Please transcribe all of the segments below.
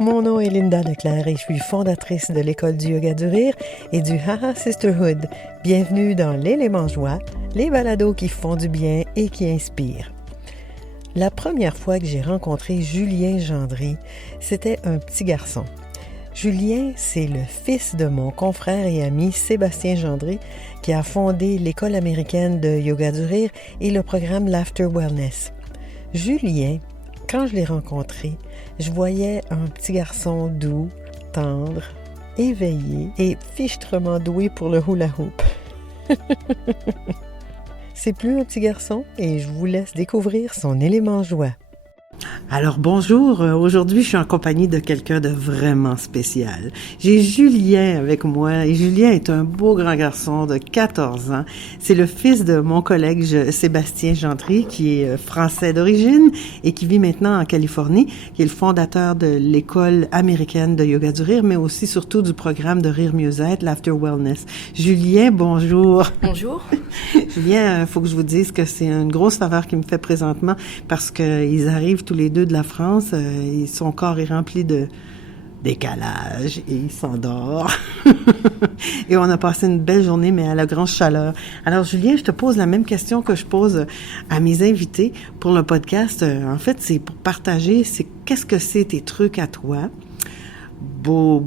Mon nom est Linda Leclerc et je suis fondatrice de l'École du yoga du rire et du Haha Sisterhood. Bienvenue dans l'Élément Joie, les balados qui font du bien et qui inspirent. La première fois que j'ai rencontré Julien Gendry, c'était un petit garçon. Julien, c'est le fils de mon confrère et ami Sébastien Gendry qui a fondé l'École américaine de yoga du rire et le programme Laughter Wellness. Julien, quand je l'ai rencontré, je voyais un petit garçon doux, tendre, éveillé et fichtrement doué pour le hula hoop. C'est plus un petit garçon et je vous laisse découvrir son élément joie. Alors bonjour, aujourd'hui je suis en compagnie de quelqu'un de vraiment spécial. J'ai Julien avec moi et Julien est un beau grand garçon de 14 ans. C'est le fils de mon collègue Sébastien Gendry qui est français d'origine et qui vit maintenant en Californie, qui est le fondateur de l'École américaine de yoga du rire, mais aussi surtout du programme de rire mieux-être, Laughter Wellness. Julien, bonjour. Bonjour. Julien, faut que je vous dise que c'est une grosse faveur qu'il me fait présentement parce qu'ils arrivent tous les deux de la France, son corps est rempli de décalage et il s'endort. Et on a passé une belle journée, mais à la grande chaleur. Alors, Julien, je te pose la même question que je pose à mes invités pour le podcast. En fait, c'est pour partager, qu'est-ce que c'est tes trucs à toi? Beau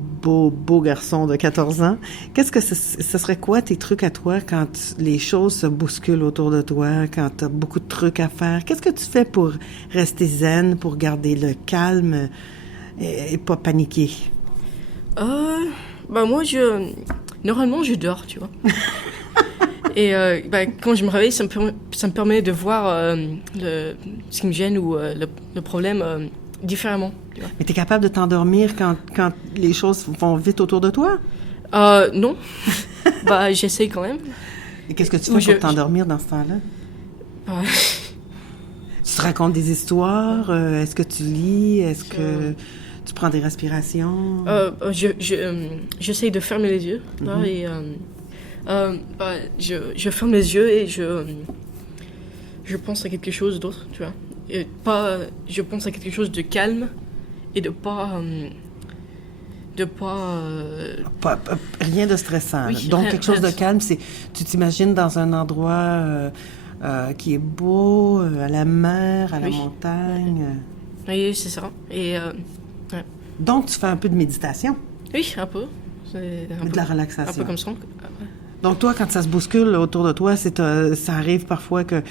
garçon de 14 ans. Qu'est-ce que ce serait quoi tes trucs à toi quand les choses se bousculent autour de toi, quand tu as beaucoup de trucs à faire? Qu'est-ce que tu fais pour rester zen, pour garder le calme et pas paniquer? Moi, normalement, je dors, tu vois. Et quand je me réveille, ça me permet de voir ce qui me gêne ou le problème différemment. Tu vois. Mais t'es capable de t'endormir quand les choses vont vite autour de toi? Non. J'essaye quand même. Et qu'est-ce que tu fais pour t'endormir dans ce temps-là? Tu te racontes des histoires? Est-ce que tu lis? Est-ce que tu prends des respirations? J'essaye de fermer les yeux. Là, et je ferme les yeux et je pense à quelque chose d'autre, tu vois. Et je pense à quelque chose de calme et de pas rien de stressant. Oui, donc quelque chose de calme, c'est tu t'imagines dans un endroit qui est beau, à la mer, à la montagne. Oui, c'est ça. Et ouais. Donc tu fais un peu de méditation. Oui, un peu. De la relaxation. Un peu comme ça. Donc toi, quand ça se bouscule autour de toi, ça arrive parfois que,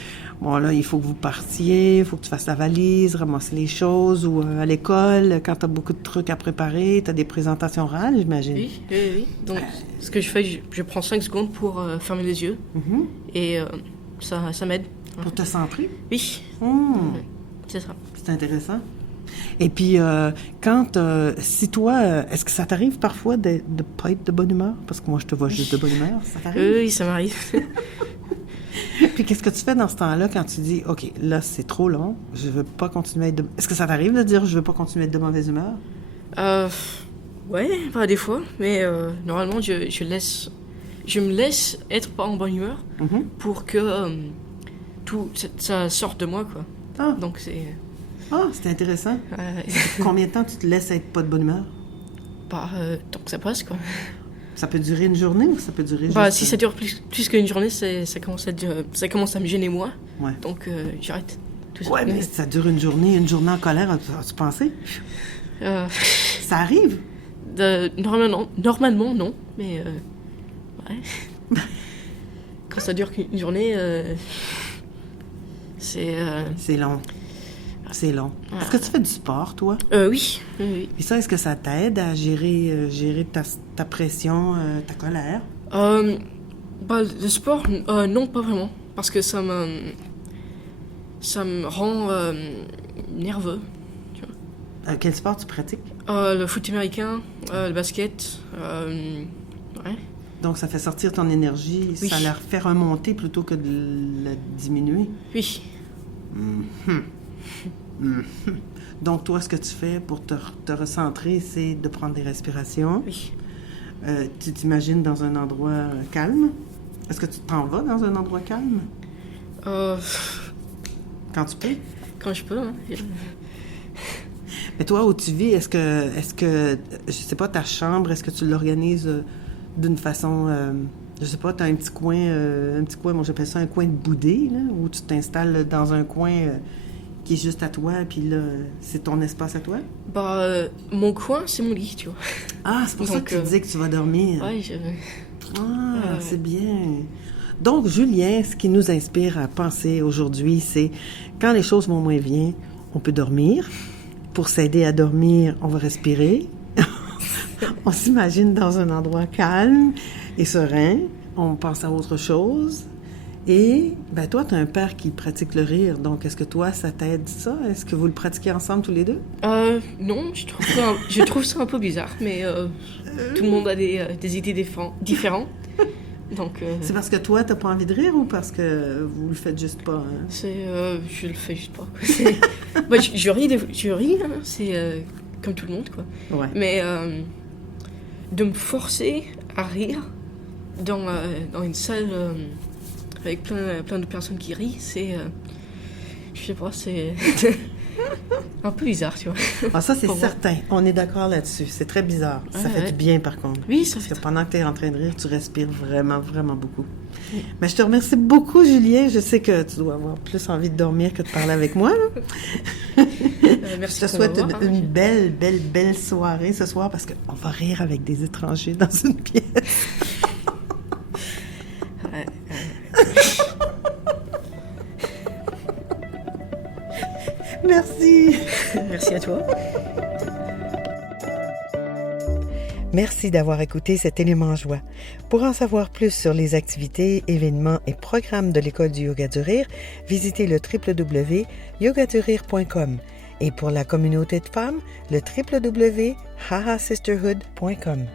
bon là, il faut que vous partiez, il faut que tu fasses la valise, ramasser les choses, ou à l'école, quand tu as beaucoup de trucs à préparer, tu as des présentations orales, j'imagine. Oui. Donc, ce que je fais, je prends 5 secondes pour fermer les yeux, et ça m'aide. Pour te centrer? Oui. C'est ça. C'est intéressant. Et puis, si toi, est-ce que ça t'arrive parfois de ne pas être de bonne humeur? Parce que moi, je te vois juste de bonne humeur. Ça t'arrive? Oui, ça m'arrive. Puis, qu'est-ce que tu fais dans ce temps-là quand tu dis, OK, là, c'est trop long, je veux pas continuer à être de... Est-ce que ça t'arrive de dire, je veux pas continuer à être de mauvaise humeur? Ouais, des fois. Mais normalement, je me laisse être pas en bonne humeur pour que tout ça sorte de moi, quoi. Ah. Donc, c'est... c'est intéressant. Combien de temps tu te laisses être pas de bonne humeur? Tant que ça passe, quoi. Ça peut durer une journée ou ça peut durer juste... Si ça dure plus qu'une journée, ça commence à me gêner, moi. Ouais. Donc, j'arrête tout ça. Ouais, mais si ça dure une journée en colère, as-tu pensé? Ça arrive? Normalement, non. Mais, ouais. Quand ça dure qu'une journée, c'est... C'est long. C'est long. Est-ce que tu fais du sport, toi? Oui. Et ça, est-ce que ça t'aide à gérer ta pression, ta colère? Le sport, non, pas vraiment. Parce que ça me rend nerveux. Tu vois. Quel sport tu pratiques? Le foot américain, le basket. Ouais. Donc, ça fait sortir ton énergie, oui. Ça la fait remonter plutôt que de la diminuer? Oui. Donc, toi, ce que tu fais pour te recentrer, c'est de prendre des respirations. Oui. Tu t'imagines dans un endroit calme? Est-ce que tu t'en vas dans un endroit calme? Quand tu peux? Quand je peux, hein. Mais toi, où tu vis, est-ce que, je sais pas, ta chambre, est-ce que tu l'organises d'une façon, je sais pas, tu as un petit coin, moi j'appelle ça un coin de boudé, là, où tu t'installes dans un coin qui est juste à toi, puis là, c'est ton espace à toi? Mon coin, c'est mon lit, tu vois. Ah, c'est pour ça Donc, que tu disais que tu vas dormir. Ouais, Ah, c'est bien. Donc, Julien, ce qui nous inspire à penser aujourd'hui, c'est quand les choses vont moins bien, on peut dormir. Pour s'aider à dormir, on va respirer. On s'imagine dans un endroit calme et serein. On pense à autre chose. Et, ben toi, tu as un père qui pratique le rire. Donc, est-ce que toi, ça t'aide ça? Est-ce que vous le pratiquez ensemble tous les deux? Non, je trouve ça un peu bizarre, mais tout le monde a des idées différentes. Donc, c'est parce que toi, t'as pas envie de rire ou parce que vous le faites juste pas? Hein? Je le fais juste pas. Je ris, hein, c'est comme tout le monde, quoi. Ouais. Mais de me forcer à rire dans une salle avec plein de personnes qui rient, je sais pas, c'est un peu bizarre, tu vois. Ah, ça, c'est Pour certain. On est d'accord là-dessus. C'est très bizarre. Ça fait du bien, par contre. Oui, ça Parce fait que pendant que tu es en train de rire, tu respires vraiment, vraiment beaucoup. Oui. Mais je te remercie beaucoup, Julien. Je sais que tu dois avoir plus envie de dormir que de parler avec moi. Merci. Je te souhaite une belle soirée ce soir parce qu'on va rire avec des étrangers dans une pièce. Merci. Merci à toi. Merci d'avoir écouté cet élément joie. Pour en savoir plus sur les activités, événements et programmes de l'École du yoga du rire, visitez le www.yogadurire.com et pour la communauté de femmes, le www.hahasisterhood.com.